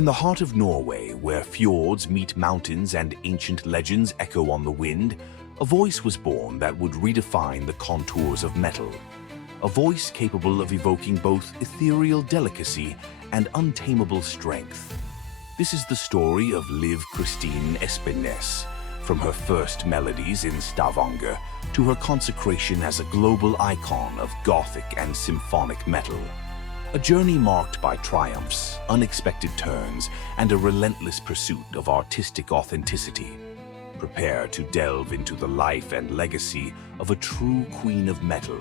In the heart of Norway, where fjords meet mountains and ancient legends echo on the wind, a voice was born that would redefine the contours of metal. A voice capable of evoking both ethereal delicacy and untamable strength. This is the story of Liv Kristine Espenæs, from her first melodies in Stavanger to her consecration as a global icon of Gothic and Symphonic metal. A journey marked by triumphs, unexpected turns, and a relentless pursuit of artistic authenticity. Prepare to delve into the life and legacy of a true queen of metal.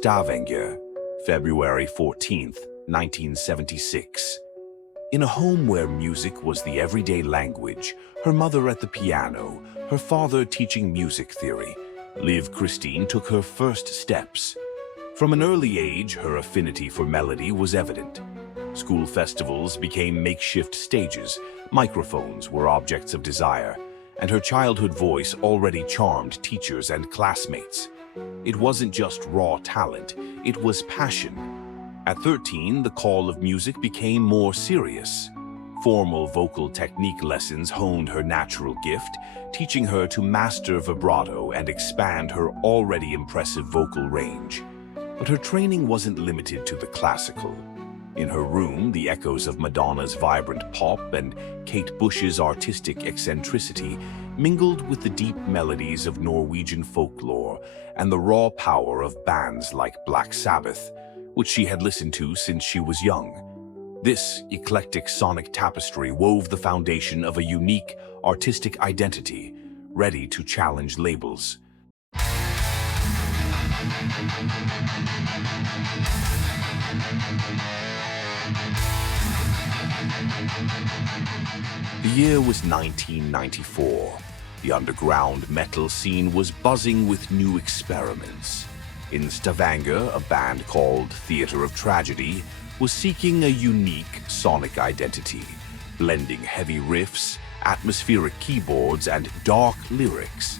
Stavanger, February 14th, 1976. In a home where music was the everyday language, her mother at the piano, her father teaching music theory, Liv Kristine took her first steps. From an early age, her affinity for melody was evident. School festivals became makeshift stages, microphones were objects of desire, and her childhood voice already charmed teachers and classmates. It wasn't just raw talent, it was passion. At 13, the call of music became more serious. Formal vocal technique lessons honed her natural gift, teaching her to master vibrato and expand her already impressive vocal range. But her training wasn't limited to the classical. In her room, the echoes of Madonna's vibrant pop and Kate Bush's artistic eccentricity mingled with the deep melodies of Norwegian folklore and the raw power of bands like Black Sabbath, which she had listened to since she was young. This eclectic sonic tapestry wove the foundation of a unique artistic identity, ready to challenge labels. The year was 1994. The underground metal scene was buzzing with new experiments. In Stavanger, a band called Theatre of Tragedy was seeking a unique sonic identity, blending heavy riffs, atmospheric keyboards, and dark lyrics.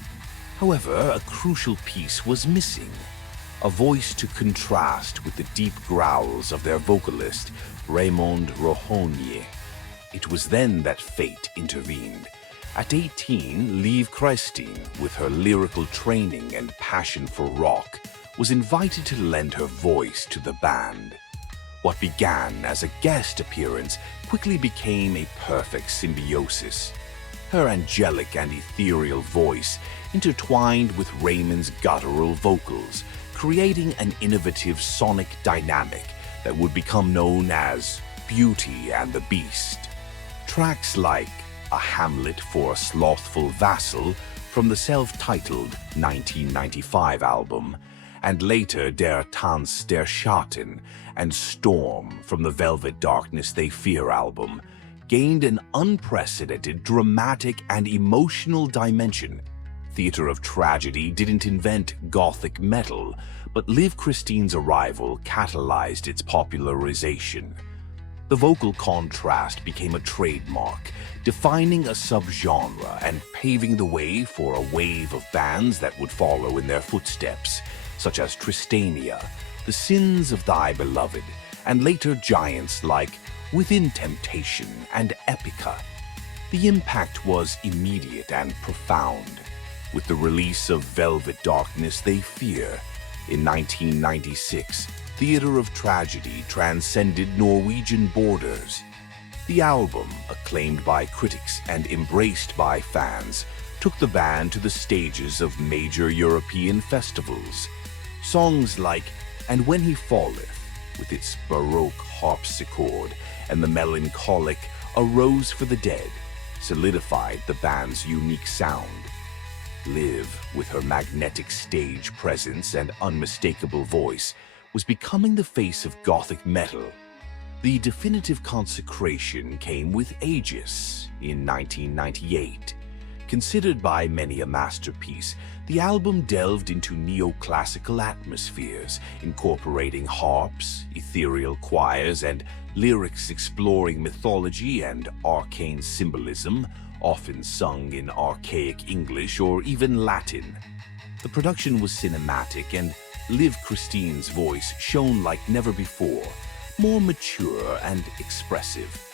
However, a crucial piece was missing, a voice to contrast with the deep growls of their vocalist, Raymond Rohonje. It was then that fate intervened. At 18, Liv Kristine, with her lyrical training and passion for rock, was invited to lend her voice to the band. What began as a guest appearance quickly became a perfect symbiosis. Her angelic and ethereal voice intertwined with Raymond's guttural vocals, creating an innovative sonic dynamic that would become known as Beauty and the Beast. Tracks like A Hamlet for a Slothful Vassal from the self-titled 1995 album, and later Der Tanz der Schatten and Storm from the Velvet Darkness They Fear album, gained an unprecedented dramatic and emotional dimension. Theatre of Tragedy didn't invent Gothic metal, but Liv Kristine's arrival catalyzed its popularization. The vocal contrast became a trademark, defining a subgenre and paving the way for a wave of bands that would follow in their footsteps, such as Tristania, The Sins of Thy Beloved, and later giants like Within Temptation and Epica. The impact was immediate and profound. With the release of Velvet Darkness They Fear in 1996, Theatre of Tragedy transcended Norwegian borders. The album, acclaimed by critics and embraced by fans, took the band to the stages of major European festivals. Songs like And When He Falleth, with its baroque harpsichord, and the melancholic A Rose for the Dead, solidified the band's unique sound. Liv, with her magnetic stage presence and unmistakable voice, was becoming the face of Gothic metal. The definitive consecration came with Aegis in 1998. Considered by many a masterpiece, the album delved into neoclassical atmospheres, incorporating harps, ethereal choirs, and lyrics exploring mythology and arcane symbolism, often sung in archaic English or even Latin. The production was cinematic, and Liv Kristine's voice shone like never before, more mature and expressive.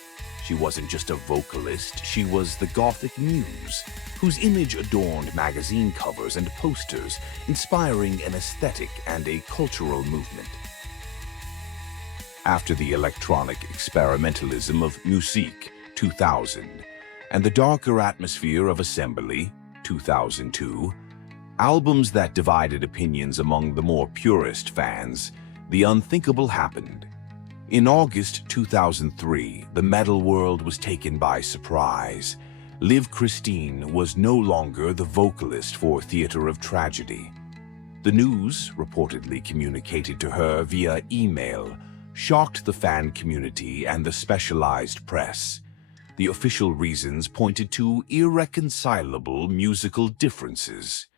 She wasn't just a vocalist, she was the Gothic muse, whose image adorned magazine covers and posters, inspiring an aesthetic and a cultural movement. After the electronic experimentalism of Musique, 2000, and the darker atmosphere of Assembly, 2002, albums that divided opinions among the more purist fans, the unthinkable happened. In August 2003, the metal world was taken by surprise. Liv Kristine was no longer the vocalist for Theatre of Tragedy. The news, reportedly communicated to her via email, shocked the fan community and the specialized press. The official reasons pointed to irreconcilable musical differences.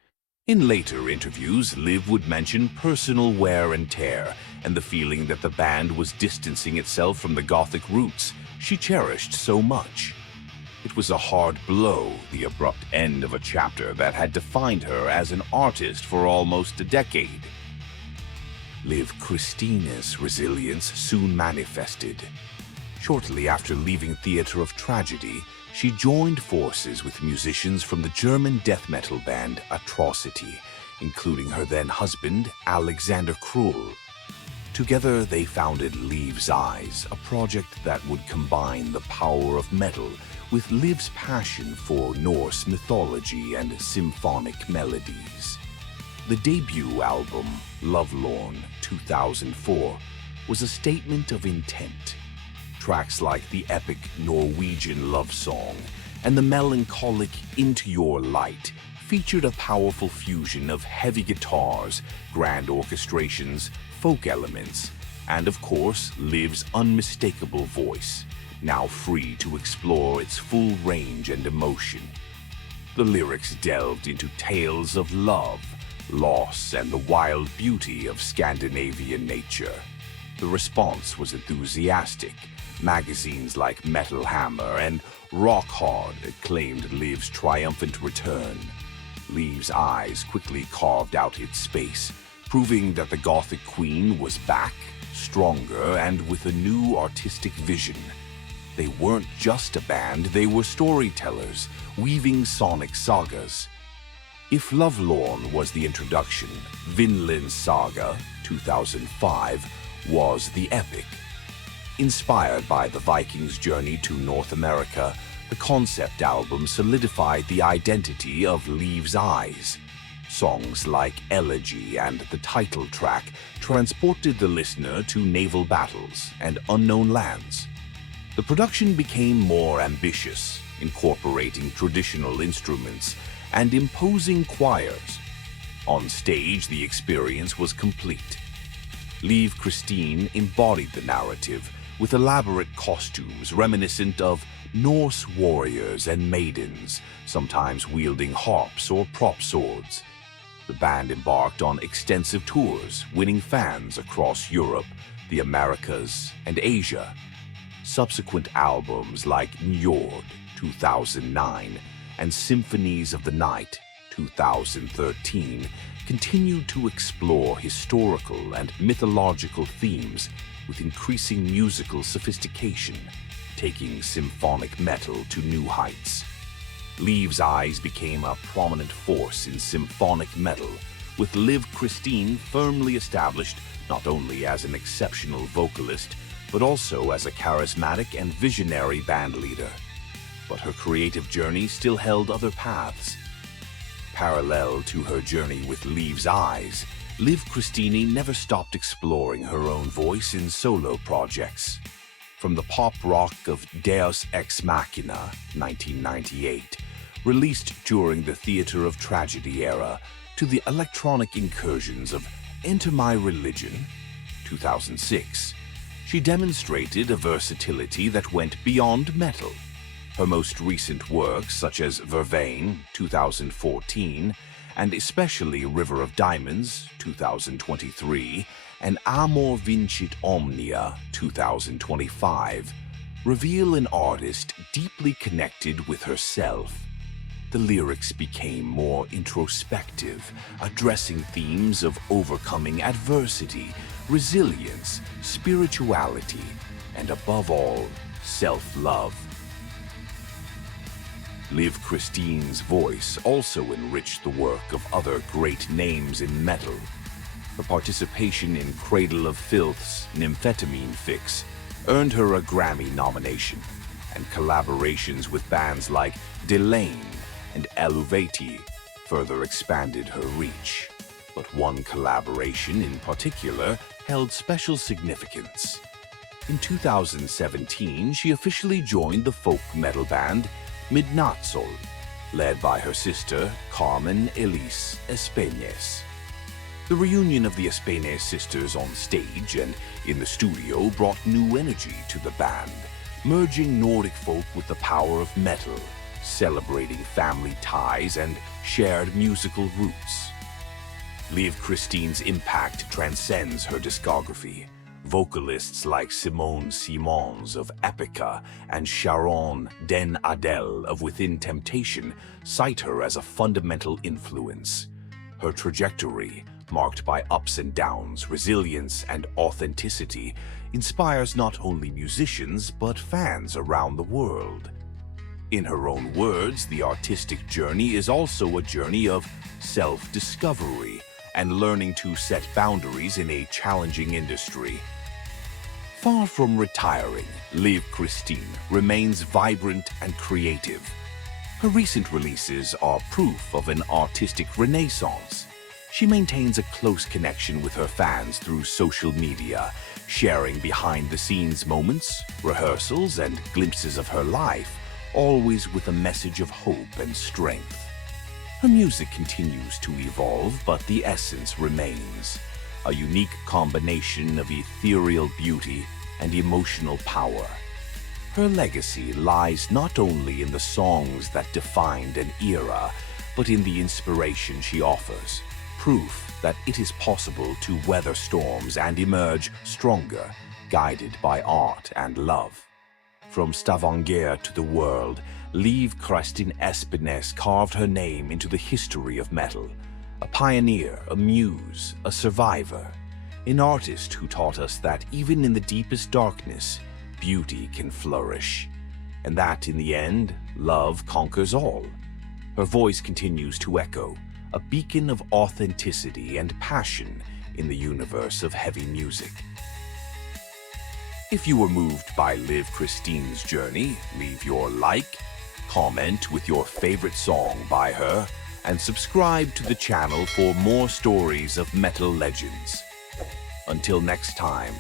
In later interviews, Liv would mention personal wear and tear and the feeling that the band was distancing itself from the Gothic roots she cherished so much. It was a hard blow, the abrupt end of a chapter that had defined her as an artist for almost a decade. Liv Kristine's resilience soon manifested. Shortly after leaving Theatre of Tragedy, she joined forces with musicians from the German death metal band Atrocity, including her then-husband, Alexander Krull. Together, they founded Liv's Eyes, a project that would combine the power of metal with Liv's passion for Norse mythology and symphonic melodies. The debut album, Lovelorn, 2004, was a statement of intent. Tracks like the epic Norwegian love song and the melancholic Into Your Light featured a powerful fusion of heavy guitars, grand orchestrations, folk elements, and of course, Liv's unmistakable voice, now free to explore its full range and emotion. The lyrics delved into tales of love, loss, and the wild beauty of Scandinavian nature. The response was enthusiastic. Magazines like Metal Hammer and Rock Hard acclaimed Liv's triumphant return. Liv's Eyes quickly carved out its space, proving that the Gothic Queen was back, stronger, and with a new artistic vision. They weren't just a band, they were storytellers, weaving sonic sagas. If Lovelorn was the introduction, Vinland Saga, 2005, was the epic. Inspired by the Vikings' journey to North America, the concept album solidified the identity of Liv's Eyes. Songs like Elegy and the title track transported the listener to naval battles and unknown lands. The production became more ambitious, incorporating traditional instruments and imposing choirs. On stage, the experience was complete. Liv Kristine embodied the narrative with elaborate costumes reminiscent of Norse warriors and maidens, sometimes wielding harps or prop swords. The band embarked on extensive tours, winning fans across Europe, the Americas, and Asia. Subsequent albums like Njord, 2009, and Symphonies of the Night, 2013, continued to explore historical and mythological themes with increasing musical sophistication, taking symphonic metal to new heights. Liv's Eyes became a prominent force in symphonic metal, with Liv Kristine firmly established not only as an exceptional vocalist, but also as a charismatic and visionary bandleader. But her creative journey still held other paths. Parallel to her journey with Liv's Eyes, Liv Kristine never stopped exploring her own voice in solo projects. From the pop rock of Deus Ex Machina, 1998, released during the Theater of Tragedy era, to the electronic incursions of Enter My Religion, 2006, she demonstrated a versatility that went beyond metal. Her most recent works, such as Vervain, 2014, and especially River of Diamonds, 2023, and Amor Vincit Omnia, 2025, reveal an artist deeply connected with herself. The lyrics became more introspective, addressing themes of overcoming adversity, resilience, spirituality, and above all, self-love. Liv Kristine's voice also enriched the work of other great names in metal. Her participation in Cradle of Filth's Nymphetamine Fix earned her a Grammy nomination, and collaborations with bands like Delane and Eluvati further expanded her reach. But one collaboration in particular held special significance. In 2017, she officially joined the folk metal band Midnattsol, led by her sister Carmen Elise Espenæs. The reunion of the Espenæs sisters on stage and in the studio brought new energy to the band, merging Nordic folk with the power of metal, celebrating family ties and shared musical roots. Liv Kristine's impact transcends her discography. Vocalists like Simone Simons of Epica and Sharon Den Adel of Within Temptation cite her as a fundamental influence. Her trajectory, marked by ups and downs, resilience, and authenticity, inspires not only musicians but fans around the world. In her own words, the artistic journey is also a journey of self-discovery and learning to set boundaries in a challenging industry. Far from retiring, Liv Kristine remains vibrant and creative. Her recent releases are proof of an artistic renaissance. She maintains a close connection with her fans through social media, sharing behind-the-scenes moments, rehearsals, and glimpses of her life, always with a message of hope and strength. Her music continues to evolve, but the essence remains. A unique combination of ethereal beauty and emotional power. Her legacy lies not only in the songs that defined an era, but in the inspiration she offers, proof that it is possible to weather storms and emerge stronger, guided by art and love. From Stavanger to the world, Liv Kristine Espenæs carved her name into the history of metal. A pioneer, a muse, a survivor, an artist who taught us that even in the deepest darkness, beauty can flourish, and that in the end, love conquers all. Her voice continues to echo, a beacon of authenticity and passion in the universe of heavy music. If you were moved by Liv Kristine's journey, leave your like, comment with your favorite song by her, and subscribe to the channel for more stories of metal legends. Until next time,